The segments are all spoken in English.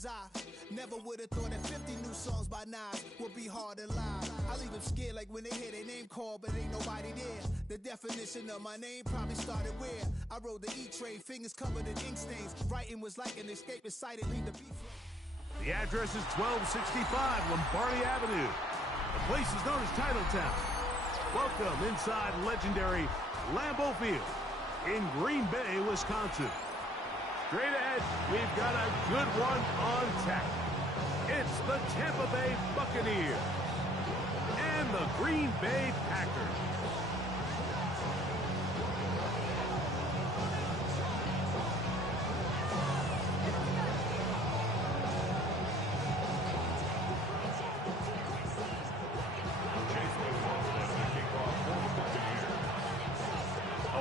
Cause I never would have thought that 50 new songs by Nas would be hard to lie. I leave them scared like when they hear their name called, but ain't nobody there. The definition of my name probably started where I rode the E-train, fingers covered in ink stains. Writing was like an escape inside it, leave the beef. The address is 1265 Lombardi Avenue. The place is known as Titletown. Welcome inside legendary Lambeau Field in Green Bay, Wisconsin. Straight ahead, we've got a good one on tap. It's the Tampa Bay Buccaneers and the Green Bay Packers.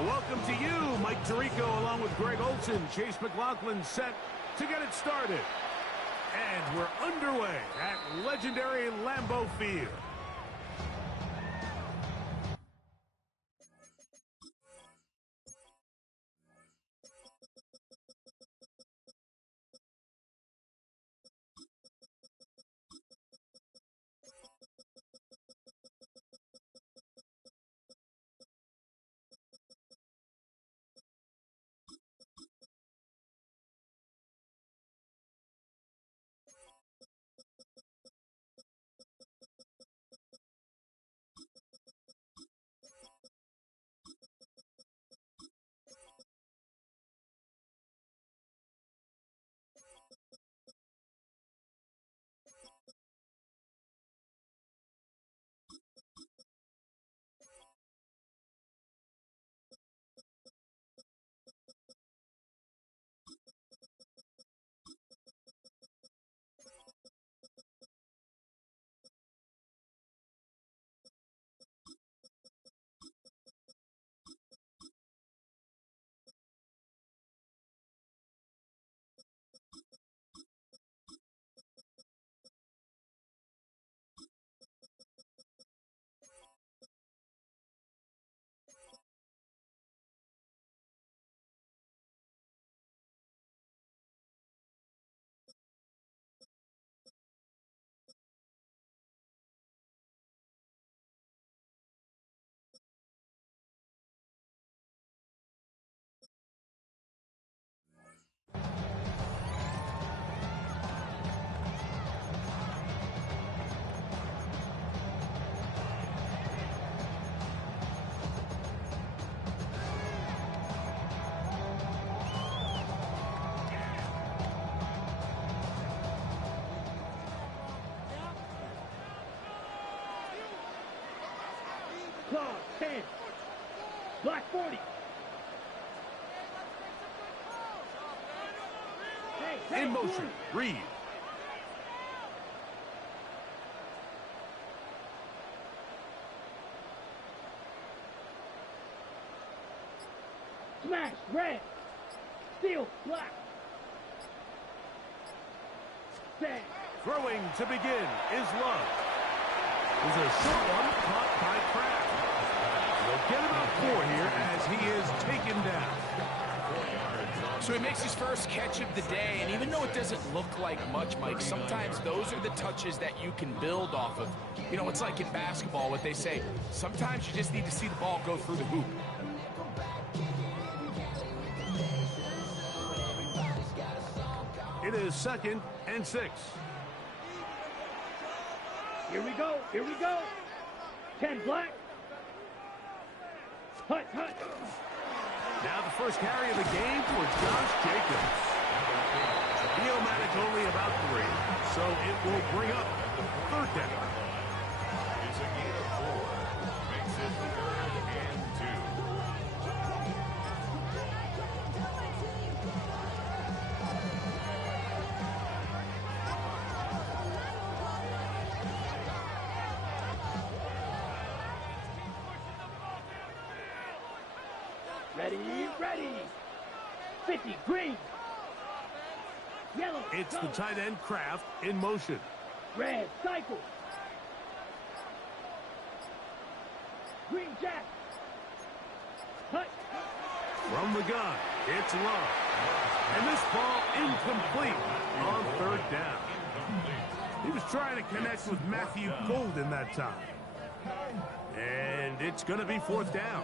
Welcome to you, Mike Tirico, along with Greg Olson. Chase McLaughlin set to get it started. And we're underway at legendary Lambeau Field. Claw 10. Black 40. In motion, Reed. Smash, red. Steal, black. Set. Throwing to begin is Love. Is a short one caught by Kraft. They'll get about 4 here as he is taken down. So he makes his first catch of the day, and even though it doesn't look like much, Mike, sometimes those are the touches that you can build off of. You know, it's like in basketball, what they say, sometimes you just need to see the ball go through the hoop. It is 2nd and 6. Here we go, here we go. 10 black. Hut, hut. Now the first carry of the game for Josh Jacobs. He'll manage only about 3, so it will bring up 3rd down. It's a gain of 4. Makes it 3rd and 2. Ready, ready. 50, green. Yellow. It's go. the tight end Kraft in motion. Red, cycle. Green jack. Hut. From the gun, it's Love. And this ball incomplete on 3rd down. He was trying to connect with Matthew Golden that time. And it's going to be 4th down.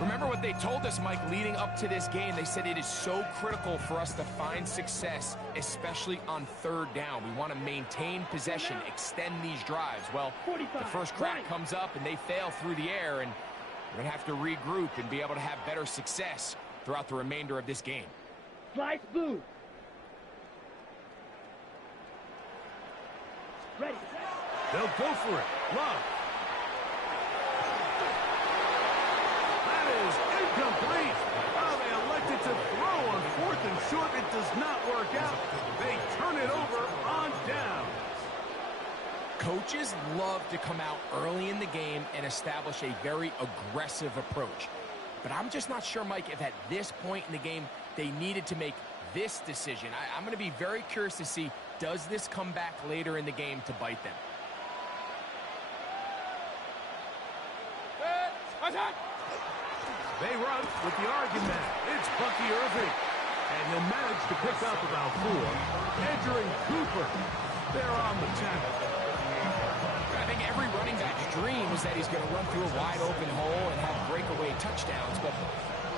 Remember what they told us, Mike, leading up to this game. They said it is so critical for us to find success, especially on 3rd down. We want to maintain possession, extend these drives. Well, the first crack comes up and they fail through the air, and we're going to have to regroup and be able to have better success throughout the remainder of this game. Slice blue. Ready. They'll go for it. Love. That is incomplete. Oh, they elected to throw on 4th and short. It does not work out. They turn it over on down. Coaches love to come out early in the game and establish a very aggressive approach. But I'm just not sure, Mike, if at this point in the game they needed to make this decision. I'm going to be very curious to see, does this come back later in the game to bite them? They run with the argument. It's Bucky Irving. And he'll manage to pick up about 4. Edgerrin Cooper. They're on the tackle. I think every running back's dream is that he's going to run through a wide open hole and have breakaway touchdowns, but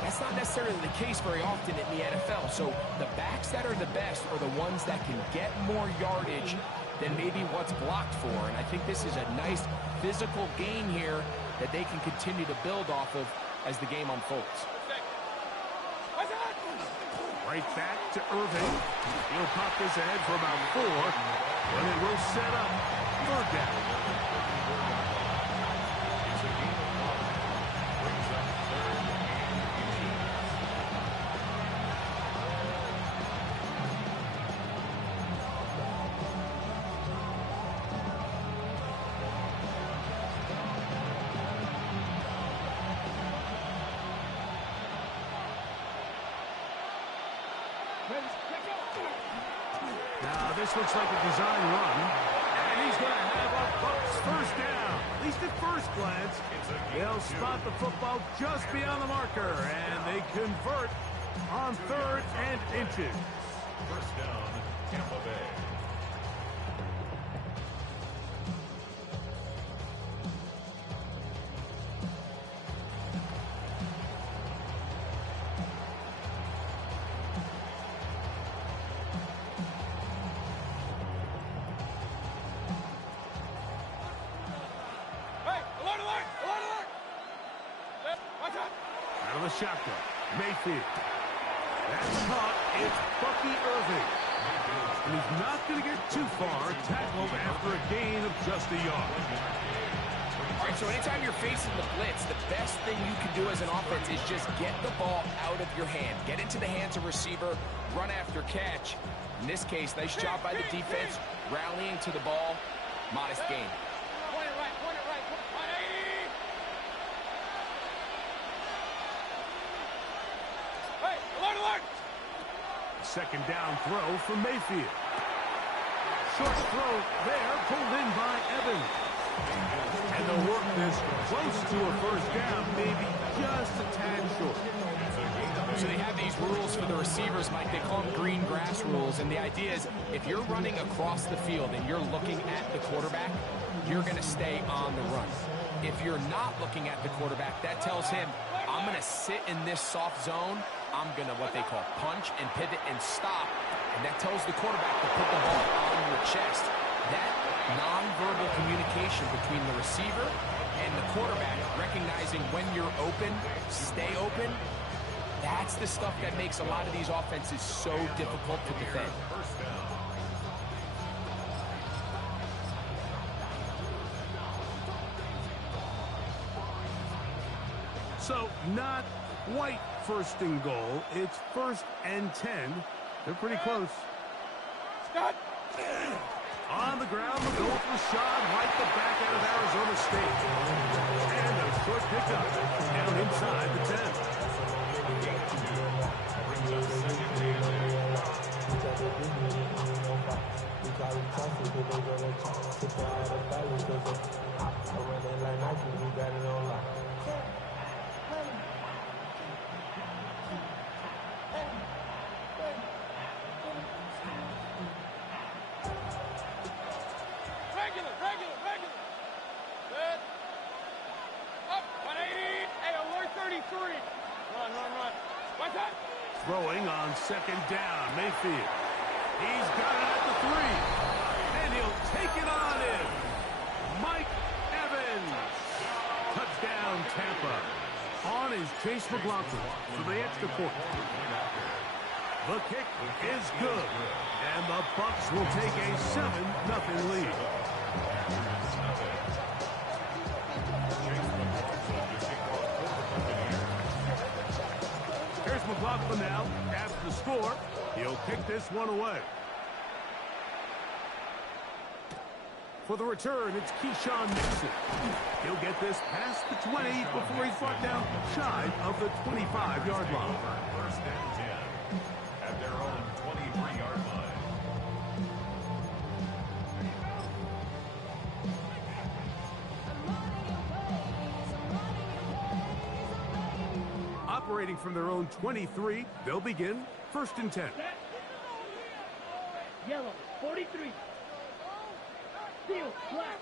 that's not necessarily the case very often in the NFL. So the backs that are the best are the ones that can get more yardage than maybe what's blocked for. And I think this is a nice physical gain here that they can continue to build off of as the game unfolds. Right back to Irving. He'll pop this ahead for about 4, and it will set up 3rd down. It's a gain of 5. Brings up 3rd and 18. Now, this looks like a design run, and he's going to have a Bucs 1st down. At least at first glance, they'll spot the football just beyond the marker, and they convert on 3rd and inches. 1st down, Tampa Bay. Out of the shotgun, Mayfield. That's caught. It's Bucky Irving. And he's not going to get too far, tackled after a gain of just a yard. All right, so anytime you're facing the blitz, the best thing you can do as an offense is just get the ball out of your hand. Get into the hands of receiver, run after catch. In this case, nice job by the defense, rallying to the ball. Modest gain. Second down throw from Mayfield. Short throw there, pulled in by Evans. And they'll work this close to a 1st down, maybe just a tad short. So they have these rules for the receivers, Mike. They call them green grass rules. And the idea is if you're running across the field and you're looking at the quarterback, you're going to stay on the run. If you're not looking at the quarterback, that tells him, I'm going to sit in this soft zone. I'm going to what they call punch and pivot and stop. And that tells the quarterback to put the ball on your chest. That nonverbal communication between the receiver and the quarterback, recognizing when you're open, stay open, that's the stuff that makes a lot of these offenses so difficult to defend. 1st down. So not quite 1st and goal. It's 1st and 10. They're pretty close. On the ground, the goal for Rashad White, the back out of Arizona State. And a short pickup down inside the 10. Gain of 2. Brings up 2nd and 8. throwing on second down. Mayfield. He's got it at the 3. And he'll take it on in. Mike Evans. Touchdown, Tampa. On is Chase McLaughlin for the extra point. The kick is good. And the Bucs will take a 7-0 lead. Here's McLaughlin now. After the score, he'll kick this one away. For the return, it's Keyshawn Nixon. He'll get this past the 20 before he's brought down shy of the 25-yard line. First and 10 at their own 23-yard line. Operating from their own 23, they'll begin first and 10. Yellow, 43. Steel, black.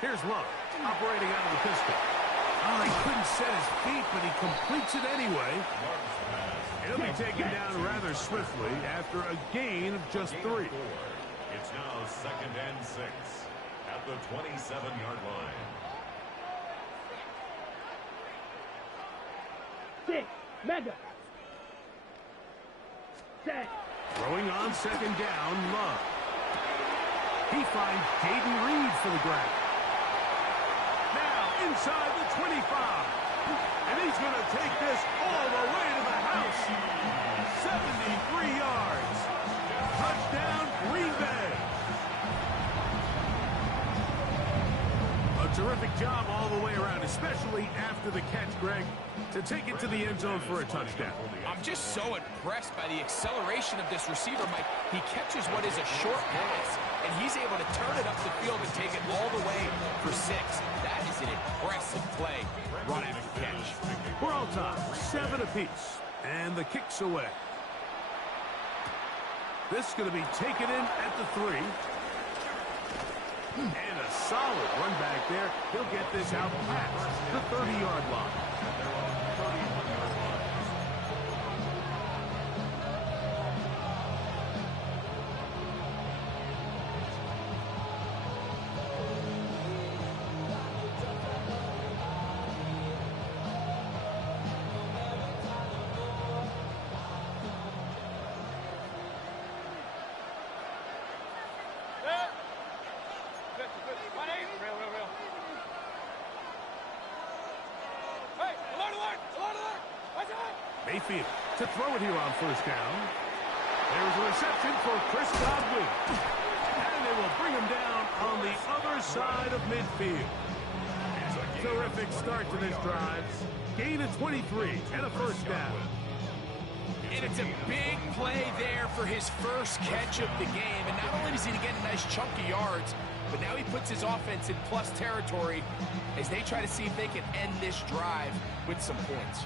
Here's Love, operating out of the pistol. Oh, he couldn't set his feet, but he completes it anyway. He'll be taken down rather swiftly after a gain of just 3. It's now second and 6 at the 27-yard line. 6, mega. Set. Throwing on second down, Love. He finds Jaden Reed for the grab. Now inside the 25. And he's going to take this all the way to the house. 73 yards. Touchdown, Green Bay. A terrific job all the way around, especially after the catch, Greg, to take it to the end zone for a touchdown. I'm just so impressed by the acceleration of this receiver, Mike. He catches what is a short pass, and he's able to turn it up the field and take it all the way for 6. That is an impressive play run after catch. We're all tied, 7 apiece, and the kick's away. This is going to be taken in at the 3. And a solid run back there. He'll get this out past the 30-yard line. Mayfield to throw it here on first down. There's a reception for Chris Godwin. And they will bring him down on the other side of midfield. Terrific start to this drive. Gain of 23 and a first down. And it's a big play there for his first catch of the game. And not only does he get a nice chunk of yards, but now he puts his offense in plus territory as they try to see if they can end this drive with some points.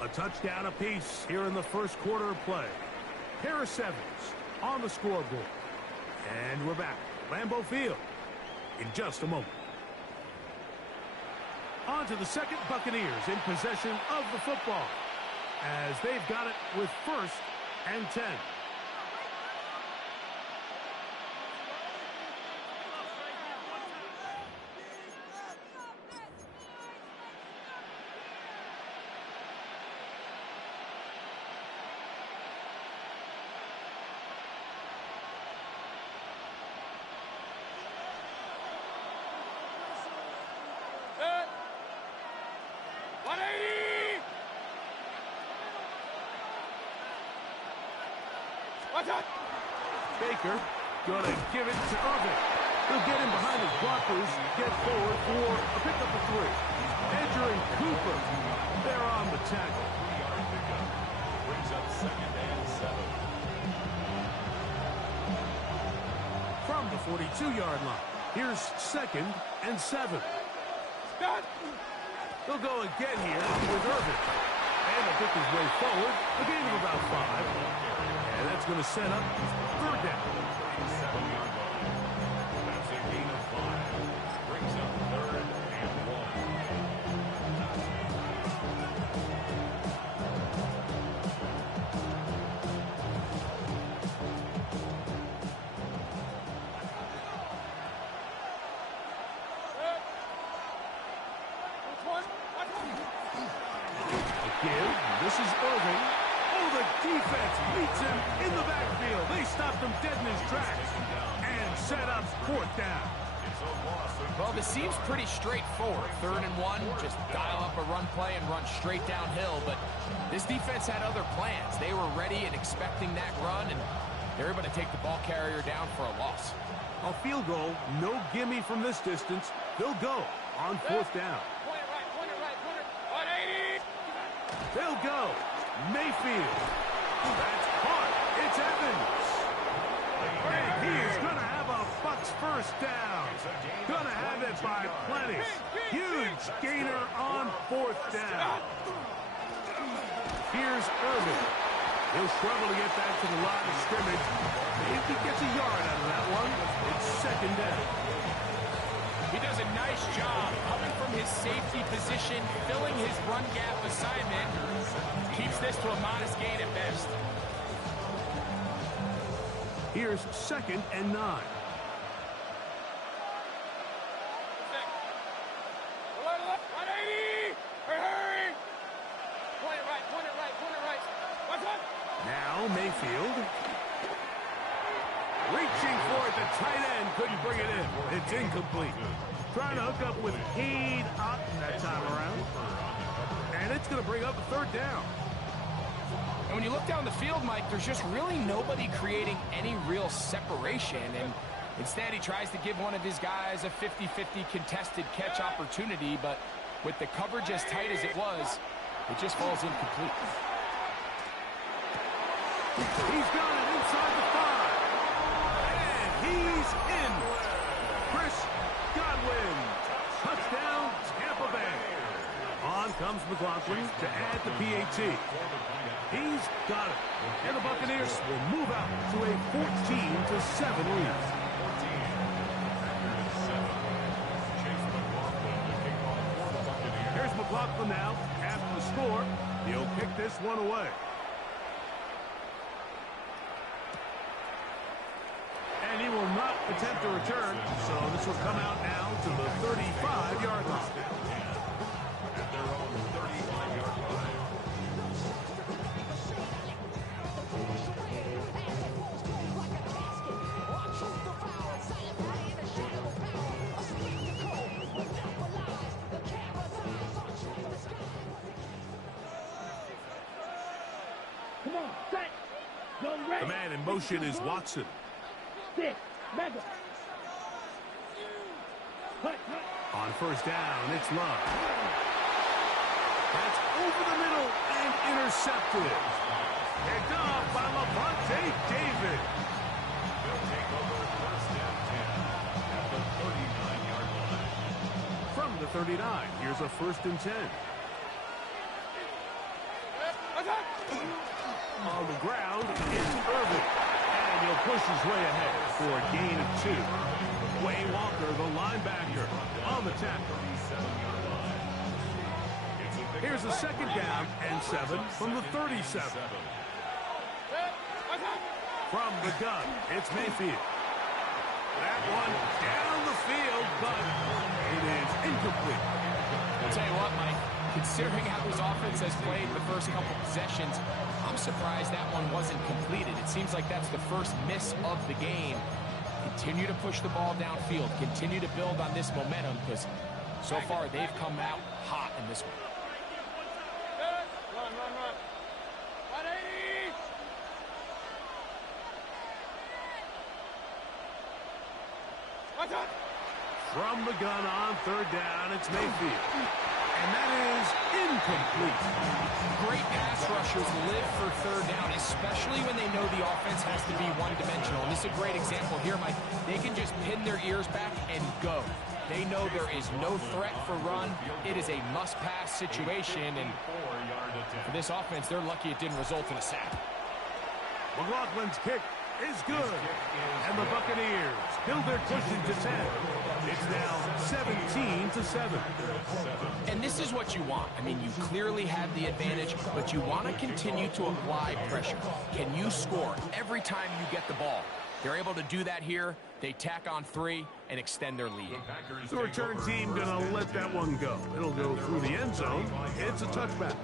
A touchdown apiece here in the first quarter of play. Pair of 7s on the scoreboard. And we're back. Lambeau Field in just a moment. On to the second, Buccaneers in possession of the football as they've got it with first and 10. Baker going to give it to Irving. He'll get in behind his blockers, get forward for a pickup of 3. Edger and Cooper, they're on the tackle. 3-yard pickup brings up second and 7. From the 42-yard line, here's second and 7. They'll go again here with Irvin. And they'll pick his way forward, a gain of about 5. And that's going to set up third down. 7-yard line. That's a gain of 5. Brings up 3rd and 1. This is Irving. Oh, the defense meets him in the backfield. They stopped him dead in his tracks and set up 4th down. Well, this seems pretty straightforward. 3rd and 1, just dial up a run play and run straight downhill. But this defense had other plans. They were ready and expecting that run, and they're able to take the ball carrier down for a loss. A field goal, no gimme from this distance. They'll go on 4th down. They'll go. Mayfield. That's caught. It's Evans. And he's going to have a Bucs 1st down. Going to have it by plenty. Huge gainer on 4th down. Here's Irvin. He'll struggle to get back to the line of scrimmage. If he gets a yard out of that one, it's 2nd down. He does a nice job coming from his safety position, filling his run gap assignment. Keeps this to a modest gain at best. Here's 2nd and 9. Now Mayfield. Reaching for it, the tight end couldn't bring it in. It's incomplete. Trying to hook up with Cade Otton that time around. And it's going to bring up a 3rd down. And when you look down the field, Mike, there's just really nobody creating any real separation. And instead, he tries to give one of his guys a 50-50 contested catch opportunity. But with the coverage as tight as it was, it just falls incomplete. He's got it inside the 5. And he's in. Chris Godwin. Touchdown, Tampa Bay. On comes McLaughlin to add the PAT. He's got it. And the Buccaneers will move out to a 14-7 lead. Here's McLaughlin now. After the score, he'll kick this one away. And he will not attempt a return, so this will come out now to the 35-yard line. At their own 35-yard line. Come on, set. Zone ready. The man in motion is Watson. Six. Mega. On 1st down, it's Love. That's over the middle and intercepted. Picked up by Levante David. They'll take over 1st and 10 at the 39-yard line. From the 39, here's a 1st and 10. On the ground, it's Irvin. And he'll push his way ahead for a gain of 2. Wayne Walker, the linebacker, on the tackle. Here's a 2nd down and 7 from the 37. From the gun, it's Mayfield. That one down the field, but it is incomplete. I'll tell you what, Mike, considering how this offense has played the first couple possessions, I'm surprised that one wasn't completed. It seems like that's the first miss of the game. Continue to push the ball downfield. Continue to build on this momentum because so far they've come out hot in this one. From the gun on 3rd down, it's Mayfield. And that is incomplete. Great pass rushers live for 3rd down, especially when they know the offense has to be one-dimensional. And this is a great example here, Mike. They can just pin their ears back and go. They know there is no threat for run. It is a must-pass situation, and for this offense, they're lucky it didn't result in a sack. McLaughlin's kick is good, and the Buccaneers build their cushion to 10. It's now 17-7. And this is what you want. I mean, you clearly have the advantage, but you want to continue to apply pressure. Can you score every time you get the ball? They're able to do that here. They tack on 3 and extend their lead. The return team gonna let that one go. It'll go through the end zone. It's a touchback.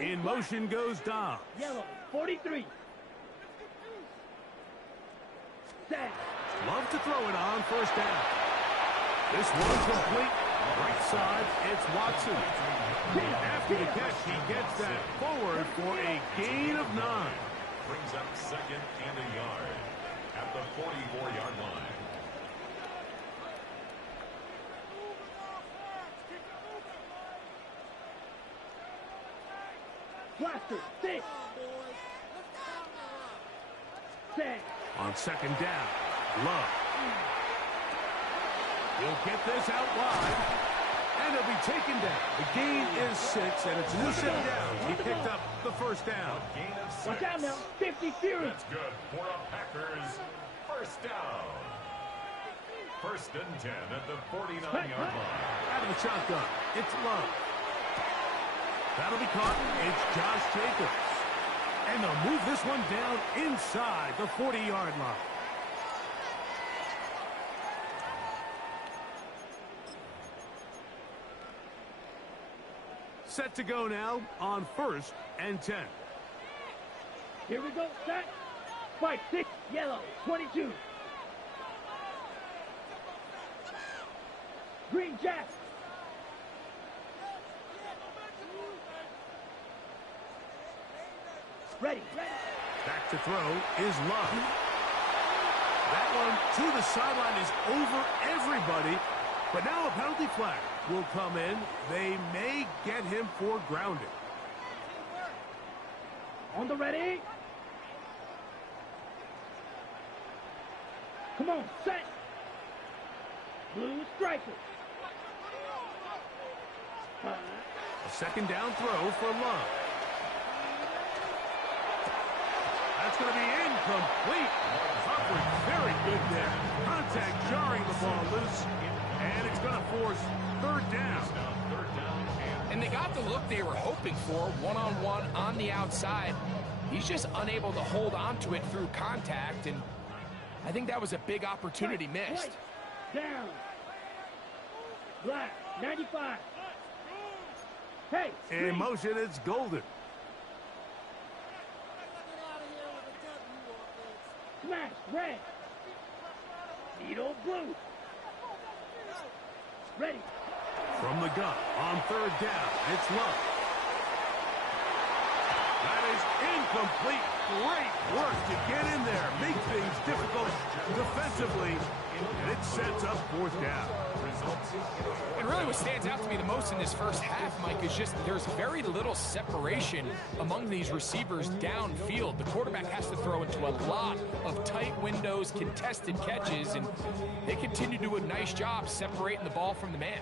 In motion goes Dom. Yellow, 43. Set. Love to throw it on first down. This one's complete. Right side, it's Watson. After the catch, he gets that forward for a gain of 9. Brings up 2nd and a yard at the 44-yard line. Blaster, 6. Set. On 2nd down, Love. He'll get this out wide, and it'll be taken down. The gain is 6, and it's a new set down. He picked up the first down. Gain of 6. Watch out now. 50 Fury. That's good for a Packers first down. 1st and 10 at the 49-yard line. Out of the shotgun, it's Love. That'll be caught. It's Josh Jacobs. And they'll move this one down inside the 40-yard line. Set to go now on 1st and 10. Here we go. Set. Spike 6. Yellow, 22. Green Jack. Ready. Back to throw is Love. That one to the sideline is over everybody. But now a penalty flag will come in. They may get him for grounding. On the ready. Come on, set. Blue striker. A 2nd down throw for Love. That's going to be incomplete. Coverage very good there. Contact jarring the ball loose. And it's going to force 3rd down. And they got the look they were hoping for, one-on-one on the outside. He's just unable to hold on to it through contact, and I think that was a big opportunity missed. Down. Black, 95. Hey. In motion, it's Golden. Smash, red. Needle, blue. Ready. From the gun on 3rd down, it's Love. That is incomplete. Great work to get in there, make things difficult defensively, and it sets up 4th down. And really what stands out to me the most in this first half, Mike, is just there's very little separation among these receivers downfield. The quarterback has to throw into a lot of tight windows, contested catches, and they continue to do a nice job separating the ball from the man.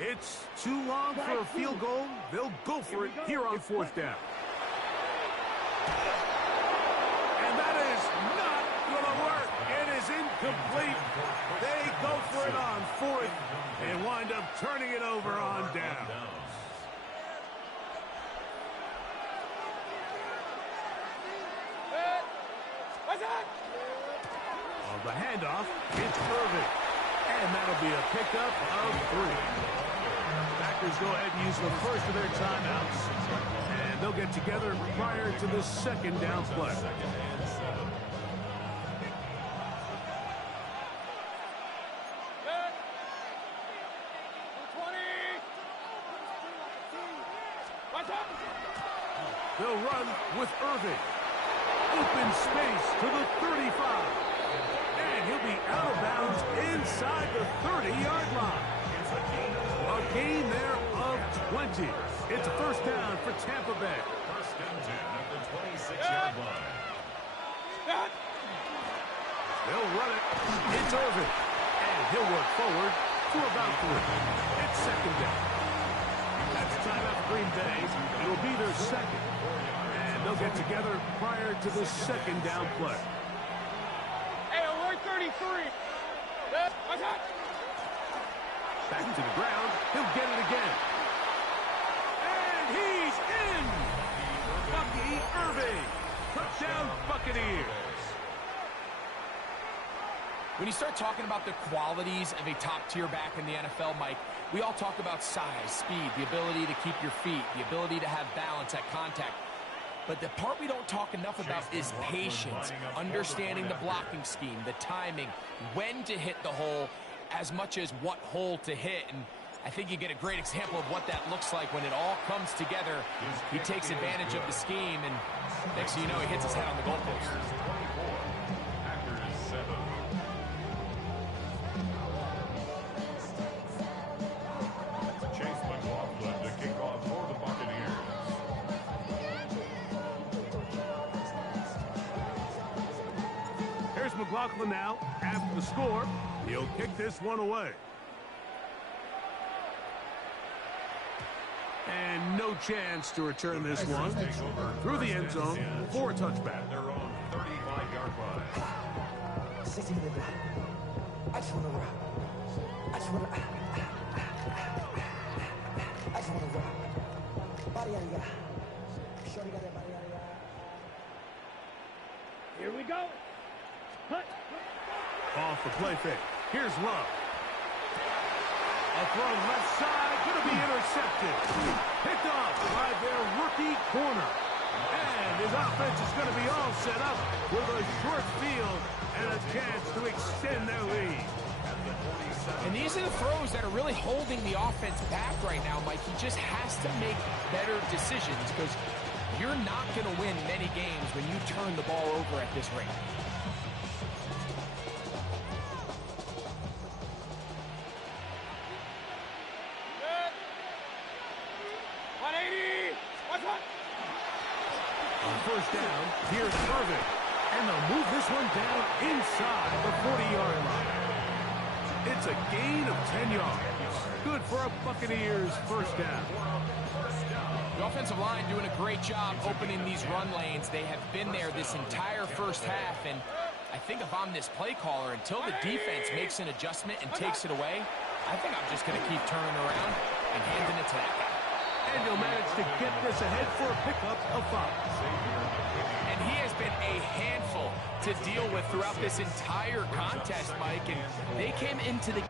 It's too long for a field goal. They'll go for it here on 4th down. And that is not going to work. It is incomplete. They go for it on 4th and wind up turning it over on down. On the handoff, it's Irving. And that'll be a pickup of 3. Packers go ahead and use the first of their timeouts. And they'll get together prior to the 2nd down play. They'll run with Irving. Open space to the 35. And he'll be out of bounds inside the 30-yard line. A gain there of 20. It's a first down for Tampa Bay. First and 10 at the 26-yard line. They'll run it. It's Irvin. And he'll work forward for about 3. It's second down. That's timeout for Green Bay. It'll be their second. And they'll get together prior to the second down play. Hey, we're 33. Back to the ground. He'll get it again. And he's in! Bucky Irving. Touchdown Buccaneers. When you start talking about the qualities of a top-tier back in the NFL, Mike, we all talk about size, speed, the ability to keep your feet, the ability to have balance at contact. But the part we don't talk enough about is patience, understanding the blocking scheme, the timing, when to hit the hole, as much as what hole to hit. And I think you get a great example of what that looks like when it all comes together. He takes advantage of the scheme, and next thing you know, he hits his head on the goalpost. McLaughlin now, after the score, he'll kick this one away. And no chance to return this one through the end zone for a touchback. Their own 35-yard line. I just want to rock. I just want to rock. Body out of ya. Shorty got that body out of ya. Here we go. Off the play fake. Here's Love. A throw left side, going to be intercepted. Picked off by their rookie corner. And his offense is going to be all set up with a short field and a chance to extend their lead. And these are the throws that are really holding the offense back right now, Mike. He just has to make better decisions because you're not going to win many games when you turn the ball over at this rate. First down, here's Irvin. And they'll move this one down inside the 40-yard line. It's a gain of 10 yards. Good for a Buccaneers first down. The offensive line doing a great job opening these run lanes. They have been there this entire first half, and I think if I'm this play caller, until the defense makes an adjustment and takes it away, I think I'm just going to keep turning around and handing it to that guy. And he'll manage to get this ahead for a pickup of 5. And he has been a handful to deal with throughout this entire contest, Mike. And they came into the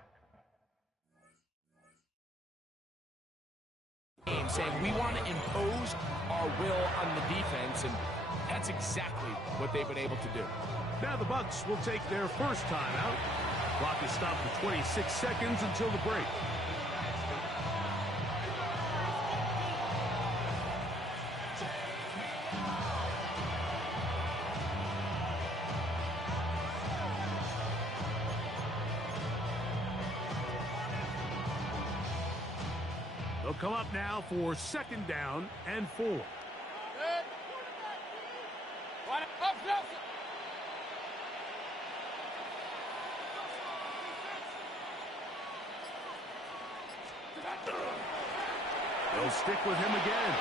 game saying, we want to impose our will on the defense. And that's exactly what they've been able to do. Now the Bucs will take their first time out. Clock is stopped for 26 seconds until the break. They'll come up now for second down and 4. They'll stick with him again.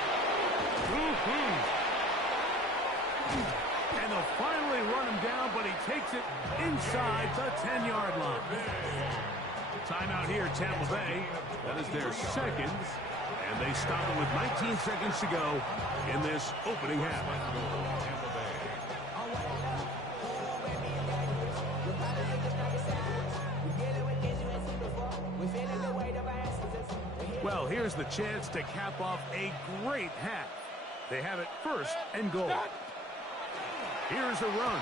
And they'll finally run him down, but he takes it inside the 10-yard line. Timeout here, Tampa Bay. That is their second. And they stop it with 19 seconds to go in this opening half. Well, here's the chance to cap off a great half. They have it first and goal. Here's a run.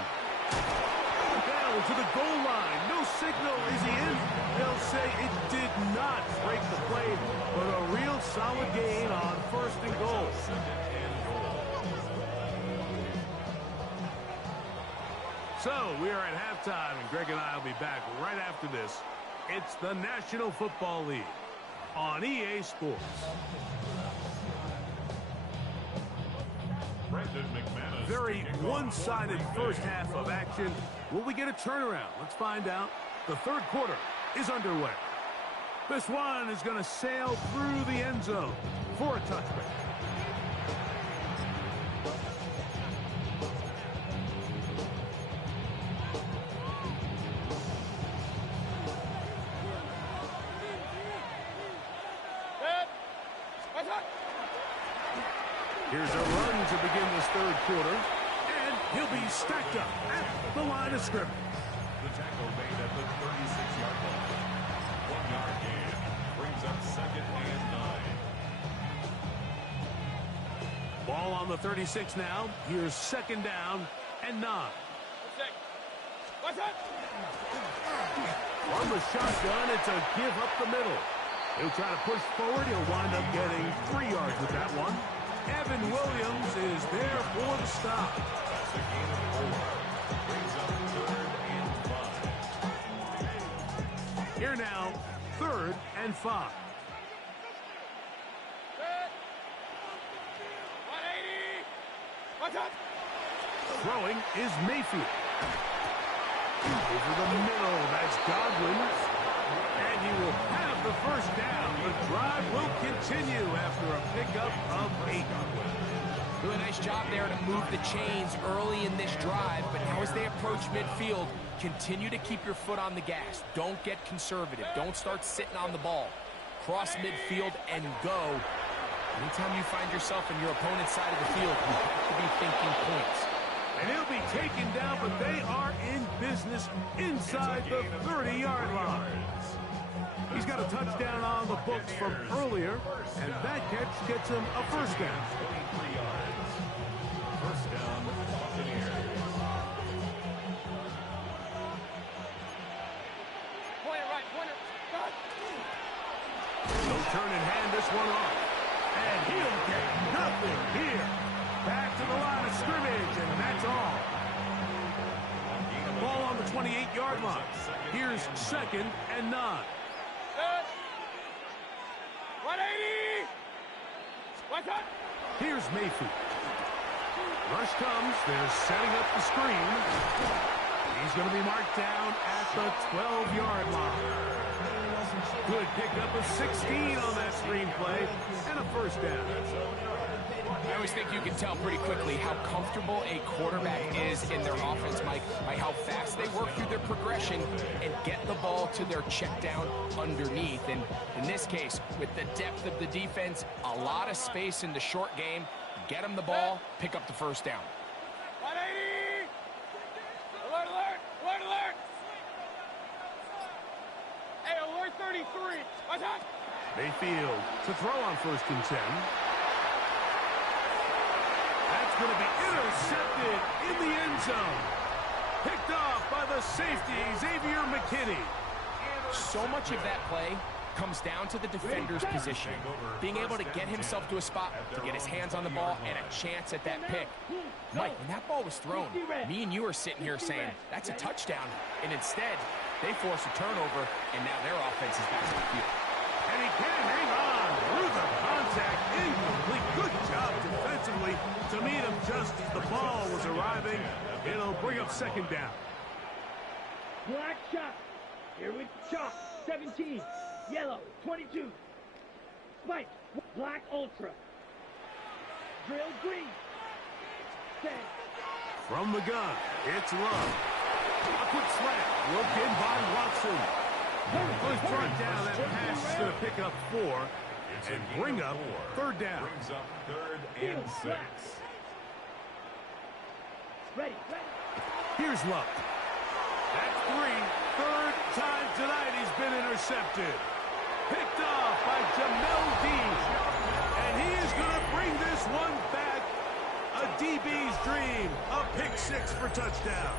Bell to the goal line. No signal. Is he in? They'll say it did not break the play, but a real solid gain on first and goal. So we are at halftime, and Greg and I will be back right after this. It's the National Football League on EA Sports. Very one-sided first half of action. Will we get a turnaround? Let's find out. The third quarter is underway. This one is going to sail through the end zone for a touchback. Here's a run to begin this third quarter, and he'll be stacked up at the line of scrimmage. The tackle made at the 36-yard line. 1-yard gain brings up 2nd and 9. Ball on the 36 now. Here's 2nd down and 9. On the shotgun, it's a give up the middle. He'll try to push forward. He'll wind up getting 3 yards with that one. Evan Williams is there for the stop. That's a gain of 4. Brings up 3rd and 5. Here now, 3rd and 5. 180. Throwing is Mayfield. Over the middle, that's Godwin. And he will have the first down. The drive will continue after a pickup of 8. Doing a nice job there to move the chains early in this drive, but now as they approach midfield, continue to keep your foot on the gas. Don't get conservative. Don't start sitting on the ball. Cross midfield and go. Anytime you find yourself in your opponent's side of the field, you have to be thinking points. And he'll be taken down, but they are in business inside the 30-yard line. He's got a touchdown on the books from earlier, and that catch gets him a first down. 23 yards. First down, Buccaneers. No turn and hand this one off. And he'll get nothing here. Back to the line of scrimmage, and that's all. Ball on the 28-yard line. Here's 2nd and 9. 180. Here's Mayfield. Rush comes. They're setting up the screen. He's going to be marked down at the 12-yard line. Good pickup of 16 on that screen play, and a first down. I always think you can tell pretty quickly how comfortable a quarterback is in their offense, Mike, by how fast they work through their progression and get the ball to their check down underneath. And in this case, with the depth of the defense, a lot of space in the short game, get them the ball, pick up the first down. 180. Alert, alert, alert, alert. Hey, alert 33. What's up? Mayfield to throw on 1st and 10. That's going to be intercepted in the end zone. Picked off by the safety, Xavier McKinney. So much of that play comes down to the defender's position, being able to get himself to a spot to get his hands on the ball and a chance at that pick. Mike, when that ball was thrown, me and you are sitting here saying, that's a touchdown. And instead, they force a turnover, and now their offense is back on the field. And he can hang on through the contact. Incomplete. Good job defensively to meet him just as the ball was arriving. It'll bring up 2nd down. Black shot. Here with chalk. 17. Yellow. 22. Spike. Black ultra. Drill green. 10. From the gun, it's Love. A quick slant. Looked in by Watson. First brought down. That pass is going to pick up 4 and bring up 3rd down. Brings up 3rd and 6. Ready. Here's Love. That's 3. 3rd time tonight he's been intercepted. Picked off by Jamel Dean. And he is going to bring this one back. A DB's dream. A pick 6 for touchdown.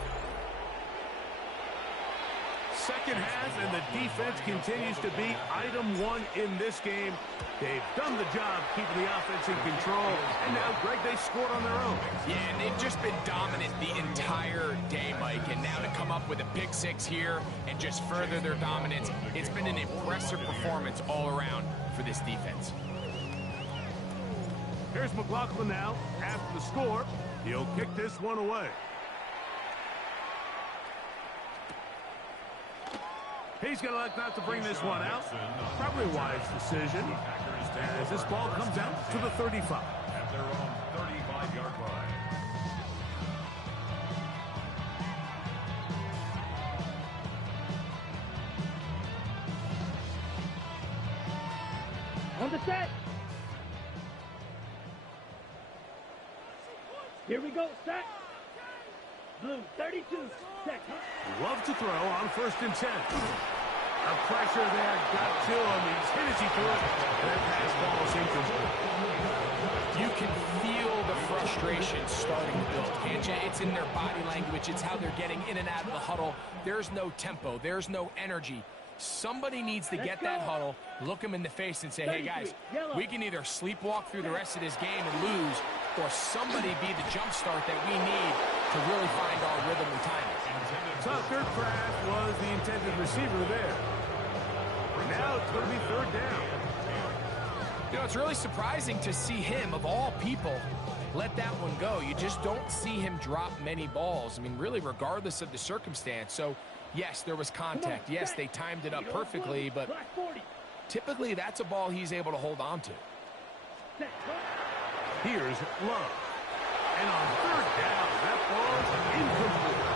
second half, and the defense continues to be item one in this game. They've done the job keeping the offense in control, and now, Greg, they scored on their own. Yeah, and they've just been dominant the entire day, Mike, and now to come up with a pick six here and just further their dominance, it's been an impressive performance all around for this defense. Here's McLaughlin now. After the score, he'll kick this one away. He's going to elect not to bring this one out. Probably a wise decision as this ball comes out to the 35. At their own 35-yard line. On the set. Here we go, set. Blue, 32, set. Love to throw on 1st and 10. The pressure there got to him. He's hit as he threw it. That pass ball is incomplete. You can feel the frustration starting to build, can't you? It's in their body language. It's how they're getting in and out of the huddle. There's no tempo. There's no energy. Somebody needs to get that huddle, look them in the face and say, hey, guys, we can either sleepwalk through the rest of this game and lose, or somebody be the jump start that we need to really find our rhythm and timing. Tucker Kraft was the intended receiver there. Now it's going to be 3rd down. You know, it's really surprising to see him, of all people, let that one go. You just don't see him drop many balls. I mean, really, regardless of the circumstance. So, yes, there was contact. Yes, they timed it up perfectly, but typically that's a ball he's able to hold on to. Here's Love. And on 3rd down, that ball's incomplete.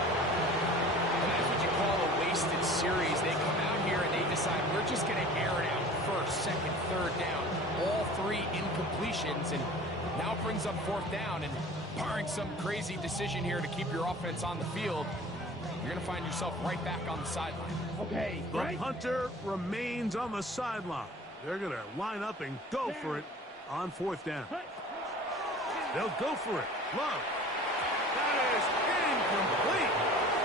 And that's what you call a wasted series. They come out here and they decide we're just going to air it out 1st, 2nd, 3rd down. All 3 incompletions, and now it brings up 4th down. And barring some crazy decision here to keep your offense on the field, you're going to find yourself right back on the sideline. Okay, the punter remains on the sideline. They're going to line up and go for it on 4th down. They'll go for it. Love. That is incomplete.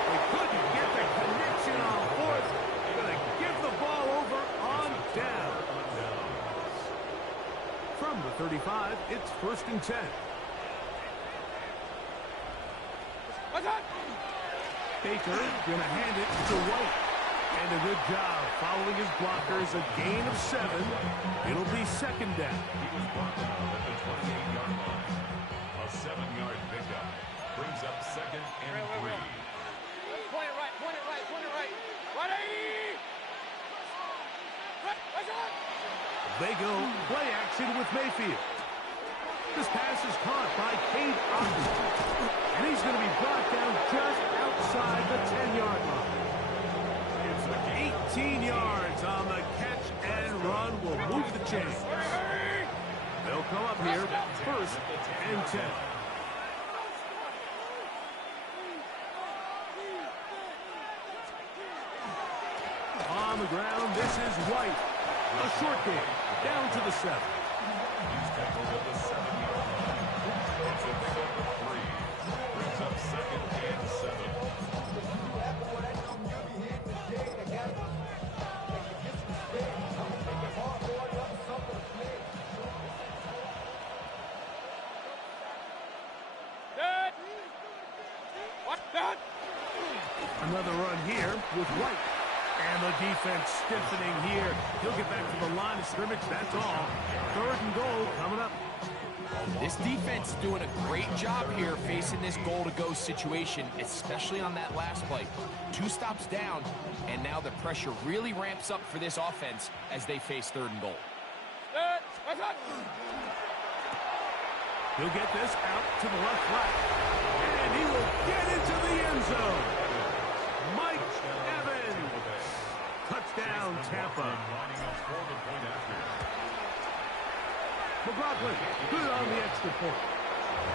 They couldn't get the connection on 4th. They're going to give the ball over on down. From the 35, it's 1st and 10. Baker going to hand it to White. And a good job following his blockers. A gain of 7. It'll be 2nd down. He was brought down at the 28-yard line. A 7-yard pickup brings up 2nd and 3. Point it right, point it right, point it right. Ready! They go play action with Mayfield. This pass is caught by Cade Otton. And he's going to be brought down just outside the 10-yard line. It's 18 yards on the catch and run will move the chains. They'll come up here 1st and 10. On the ground, this is White. A short game, down to the 7. He's tackled at the 7-yard line. It's a pickup of 3. Brings up 2nd and 7. Another run here with White. And the defense stiffening here. He'll get back to the line of scrimmage. That's all. 3rd and goal coming up. This defense is doing a great job here facing this goal-to-go situation, especially on that last play. 2 stops down, and now the pressure really ramps up for this offense as they face 3rd and goal. He'll get this out to the left flat. And he will get into the end zone. Mike Evans. Touchdown, Tampa. McLaughlin, good on the extra point.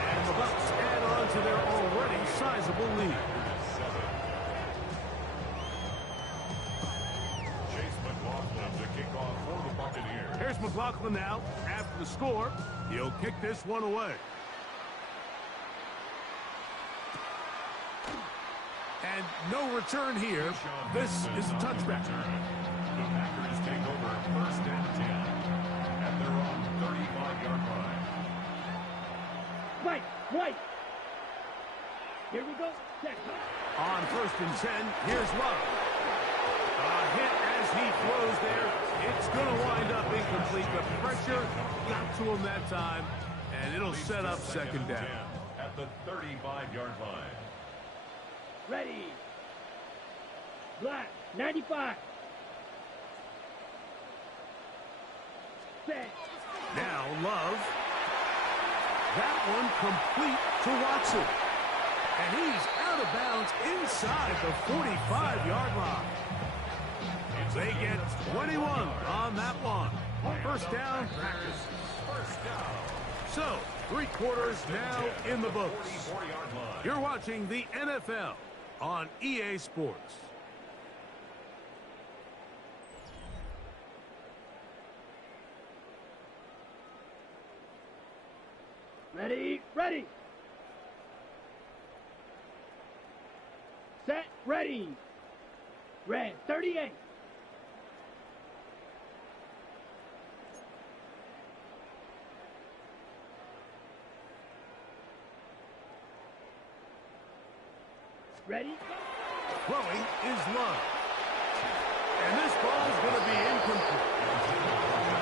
And the Bucs add on to their already sizable lead. Chase McLaughlin to kick off for the Buccaneers. Here's McLaughlin now. After the score, he'll kick this one away. And no return here. This is a touchback. The Packers take over 1st and 10 at their own 35-yard line. Right. Here we go. Check. On 1st and 10, here's Love. A hit as he throws there. It's going to wind up incomplete. The pressure got to him that time, and it'll set up 2nd down. At the 35-yard line. Ready. Black. 95. Set. Now Love. That one complete to Watson. And he's out of bounds inside the 45-yard line. They get 21 on that one. 1st down, Packers. So, 3 quarters now in the books. You're watching the NFL on EA Sports. Ready. Set, ready. Red, 38. Ready? Throwing is Love. And this ball is going to be incomplete.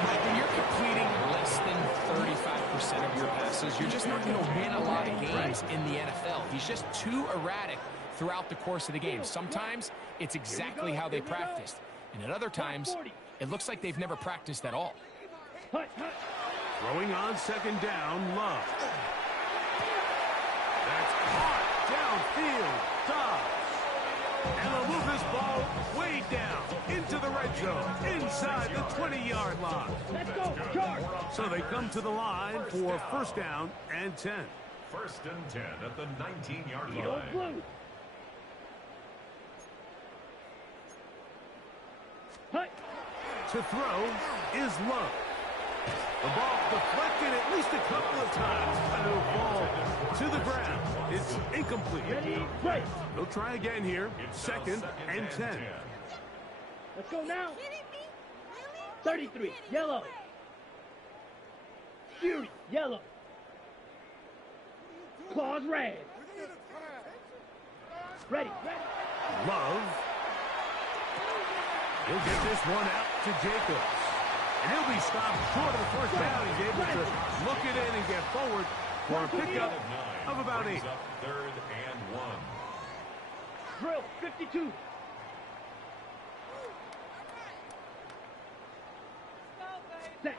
Mike, when you're completing less than 35% of your passes, you're just not going to win a lot of games in the NFL. He's just too erratic throughout the course of the game. Sometimes it's exactly how they practiced. And at other times, it looks like they've never practiced at all. Throwing on 2nd down, Love. That's caught downfield. Dobbs. And they'll move this ball way down into the red zone, inside the 20-yard line. Let's go, charge. So they come to the line for 1st down and 10. 1st and 10 at the 19-yard Yellow line. blue. Hut. To throw is Love. The ball deflected at least a couple of times, and it'll fall to the ground. It's incomplete. Ready, right. They'll try again here. 2nd and 10. Let's go now. 33, yellow. Fury, yellow. Claws, red. Ready. Love. He'll get this one out to Jacobs. And he'll be stopped short of the 1st down. He's able to look it in and get forward for a pickup of about 8. 3rd and 1. Drill, 52. Set.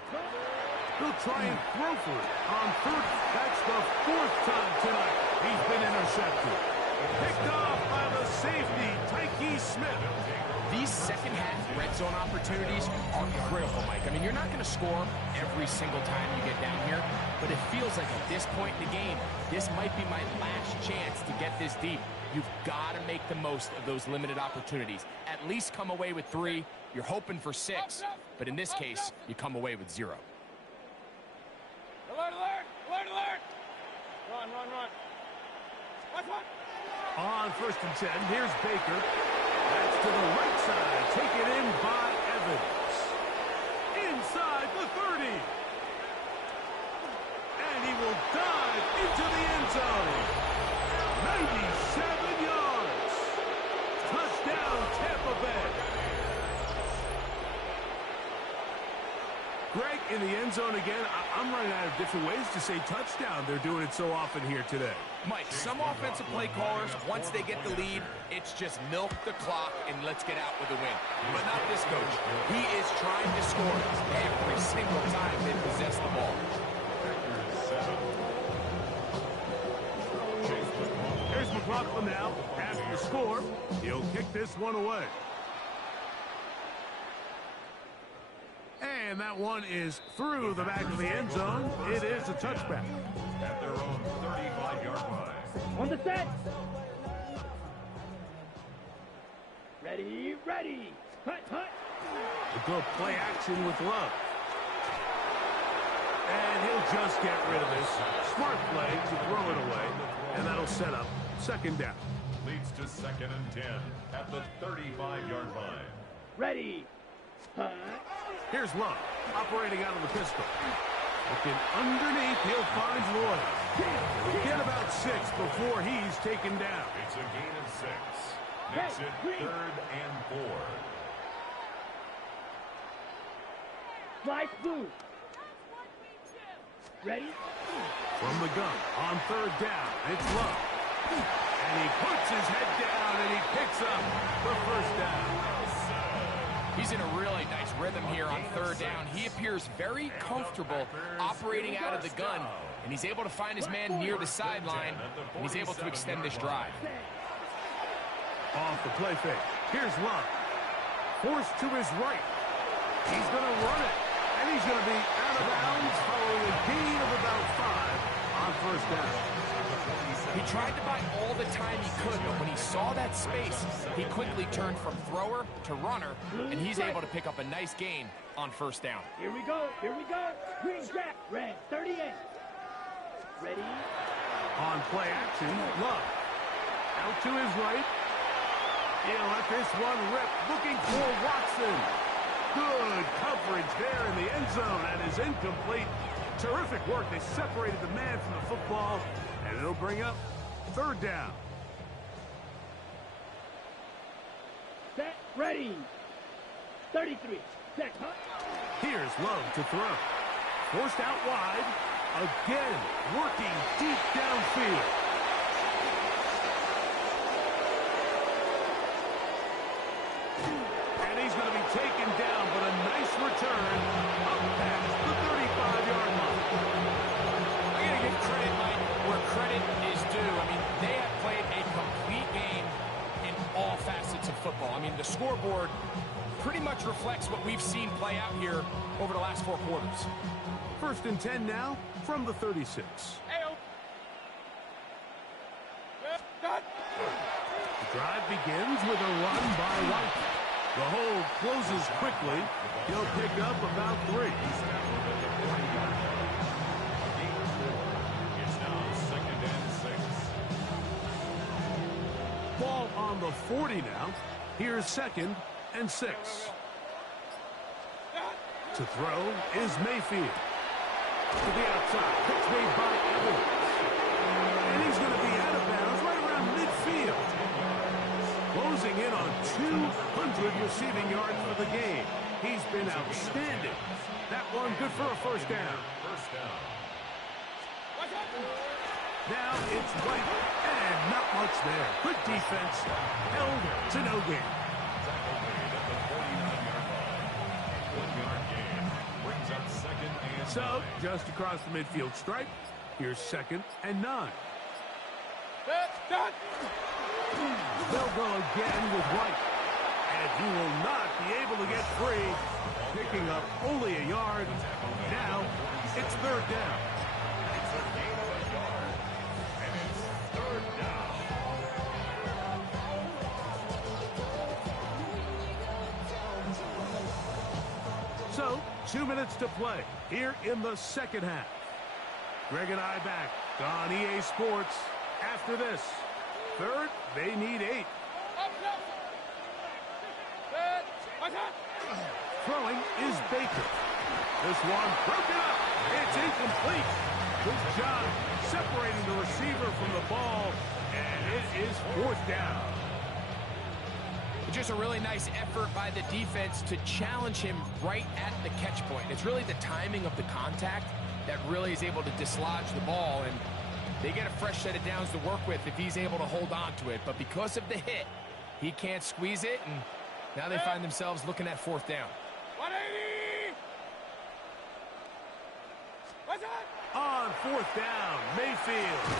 He'll try and throw for it on 3rd. That's the 4th time tonight he's been intercepted. Picked off by the safety, Tyke Smith. These second-half red zone opportunities are critical, Mike. I mean, you're not going to score every single time you get down here, but it feels like at this point in the game, this might be my last chance to get this deep. You've got to make the most of those limited opportunities. At least come away with 3. You're hoping for 6, but in this case, you come away with 0. Alert, alert! Alert, alert! Run. Watch. On 1st and 10, here's Baker. That's to the right side. Taken in by Evans. Inside the 30. And he will dive into the end zone. 97 yards. Touchdown, Tampa Bay. Greg, in the end zone again, I'm running out of different ways to say touchdown. They're doing it so often here today. Mike, some offensive play callers, once they get the lead, it's just milk the clock and let's get out with a win. But not this coach. He is trying to score every single time they possess the ball. Here's McLaughlin now. After the score, he'll kick this one away. And that one is through the back of the end zone. It is a touchback. At their own 35-yard line. On the set. Ready. Hut. A good play action with Love. And he'll just get rid of this. Smart play to throw it away. And that'll set up Second down. Leads to 2nd and 10 at the 35-yard line. Ready. Hut. Here's Love, operating out of the pistol. Looking underneath, he'll find Lloyd. He'll get about 6 before he's taken down. It's a gain of 6. Makes it 3rd and 4. Flight blue. Ready? From the gun, on 3rd down, it's Love. And he puts his head down and he picks up the first down. He's in a really nice rhythm here on 3rd down. He appears very comfortable operating out of the gun, and he's able to find his man near the sideline, and he's able to extend this drive. Off the play fake. Here's Love. Forced to his right. He's going to run it, and he's going to be out of bounds following a gain of about 5 on 1st down. He tried to buy all the time he could, but when he saw that space, he quickly turned from thrower to runner, and he's able to pick up a nice gain on 1st down. Here we go. Here we go. Green jack. Red 38. Ready? On play action, Love. Out to his right. He'll let this one rip, looking for Watson. Good coverage there in the end zone, and is incomplete. Terrific work. They separated the man from the football, and it'll bring up 3rd down. Set. Ready. 33. Set. Hut. Here's Love to throw. Forced out wide. Again, working deep downfield. And he's going to be taken down, but a nice return up past the 35-yard line. I'm going to give credit, Mike, where credit is due. I mean, they have played a complete game in all facets of football. I mean, the scoreboard pretty much reflects what we've seen play out here over the last 4 quarters. 1st and 10 now from the 36. The drive begins with a run by White. The hold closes quickly. He'll pick up about 3. It's now 2nd and 6. Ball on the 40 now. Here's 2nd and 6. To throw is Mayfield. To the outside. Pitch made by Evans. And he's going to be out of bounds right around midfield. Closing in on 200 receiving yards for the game. He's been outstanding. That one good for a 1st down. Now it's White. And not much there. Good defense. Held to no gain. So, just across the midfield stripe, here's 2nd and 9. They'll go again with White. And he will not be able to get free. Picking up only a yard. Now, it's 3rd down. It's a gain of a yard. And it's 3rd down. So, 2 minutes to play here in the 2nd half. Greg and I back on EA Sports. After this, 3rd, they need 8. Throwing is Baker. This one broken up. It's incomplete. Good job separating the receiver from the ball, and it is 4th down. Just a really nice effort by the defense to challenge him right at the catch point. It's really the timing of the contact that really is able to dislodge the ball, and they get a fresh set of downs to work with if he's able to hold on to it. But because of the hit, he can't squeeze it, and now they find themselves looking at 4th down. 180! What's that? On 4th down, Mayfield.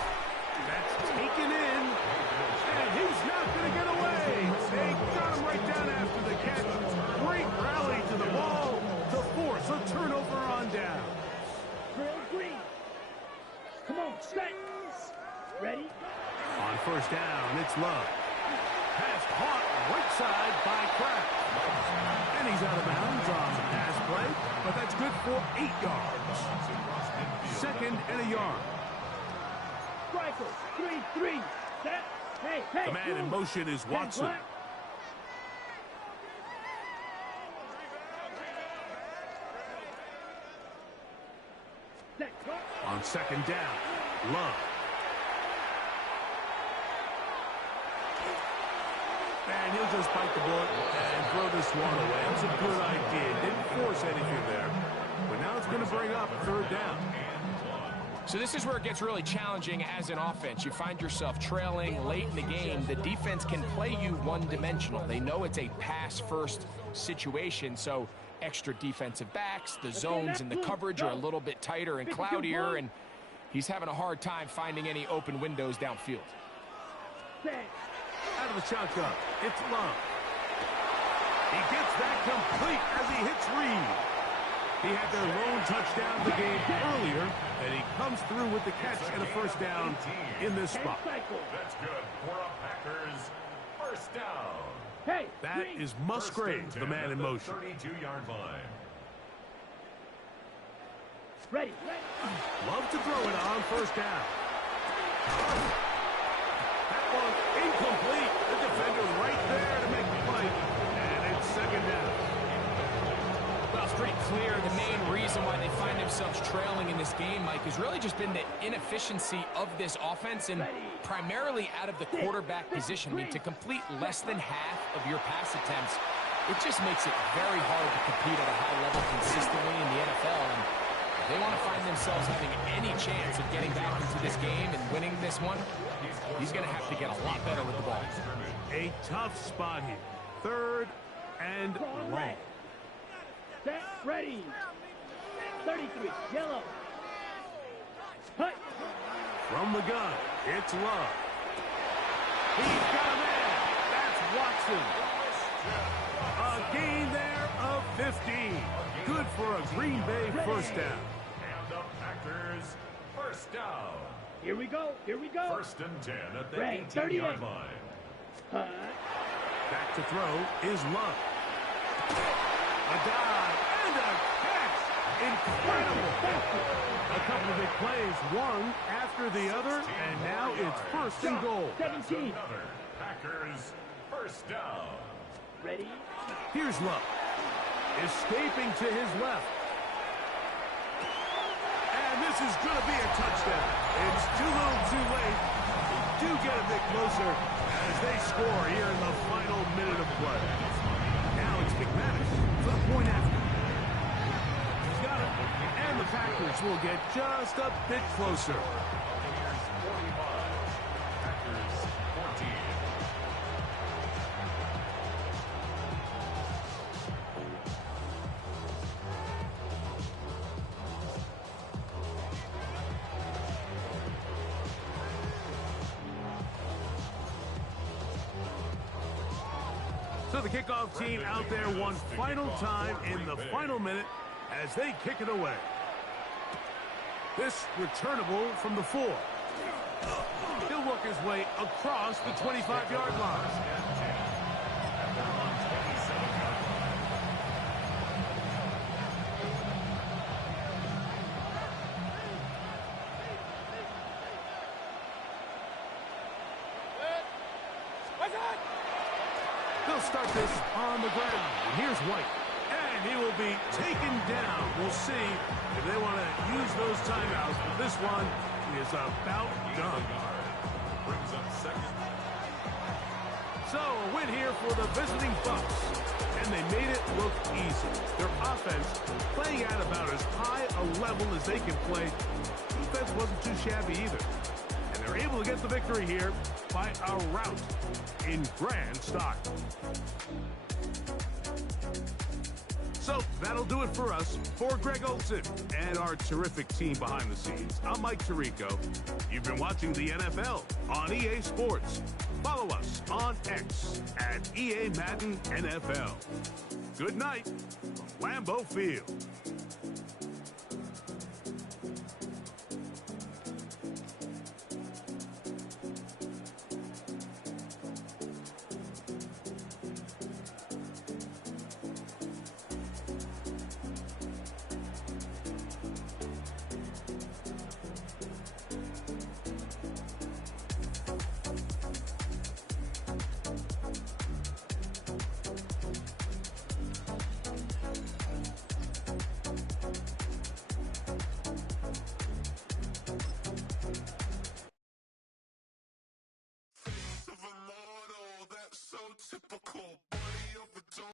That's taken in, and he's not going to get away. They got him right down after the catch. Great rally to the ball to force a turnover on down. Green. Come on, set. Ready? On 1st down, it's Love. Pass caught right side by Kraft. And he's out of bounds on the pass play, but that's good for 8 yards. 2nd and a yard. Strikers, 3-3. Set. Hey, The man in motion is Watson. On second down, Love. And he'll just bite the bullet and throw this one away. That's a good idea. Didn't force anything there. But now it's going to bring up third down. So this is where it gets really challenging as an offense. You find yourself trailing late in the game. The defense can play you one-dimensional. They know it's a pass-first situation, so extra defensive backs, the zones and the coverage are a little bit tighter and cloudier, and he's having a hard time finding any open windows downfield. Out of the shotgun, it's Love. He gets that complete as he hits Reed. He had their lone touchdown of the game earlier, and he comes through with the catch and a first down in this spot. That's good for a Packers first down. That is Musgrave, the man in motion. 32-yard line. Ready. Love to throw it on first down. That one incomplete. The defender right there to make the play. And it's second down. Well, it's pretty clear the main reason why they find themselves trailing in this game, Mike, has really just been the inefficiency of this offense and primarily out of the quarterback position. I mean, to complete less than half of your pass attempts, it just makes it very hard to compete at a high level consistently in the NFL. And if they want to find themselves having any chance of getting back into this game and winning this one, he's going to have to get a lot better with the ball. A tough spot here. Third and long. Set. Ready. 33. Yellow. Hut. From the gun, it's Love. He's got a man. That's Watson. A gain there of 15. Good for a Green Bay first down. And the Packers first down. Here we go. First and 10 at the Right, 18-yard line. Back to throw is Love. A dive and a catch. Incredible. A couple of big plays, one after the other, and now it's first and goal. 17. Another Packers first down. Ready. Here's Love. Escaping to his left. And this is going to be a touchdown. It's too little too late. They do get a bit closer as they score here in the final minute of play. Now it's McManus for the point after. He's got it. And the Packers will get just a bit closer. Here's 45. Packers 14. So the kickoff team out there one final time in the final minute as they kick it away. This returnable from the 4. He'll work his way across the 25-yard line. They'll start this on the ground. And here's White. And he will be taken down. We'll see if they want to use those timeouts. But this one is about done. Brings up second. So a win here for the visiting Bucs. And they made it look easy. Their offense playing at about as high a level as they can play. Defense wasn't too shabby either. And they're able to get the victory here by a rout in grand style. So that'll do it for us. For Greg Olson and our terrific team behind the scenes, I'm Mike Tirico. You've been watching the NFL on EA Sports. Follow us on X at EA Madden NFL. Good night from Lambeau Field. stereotypical buddy of a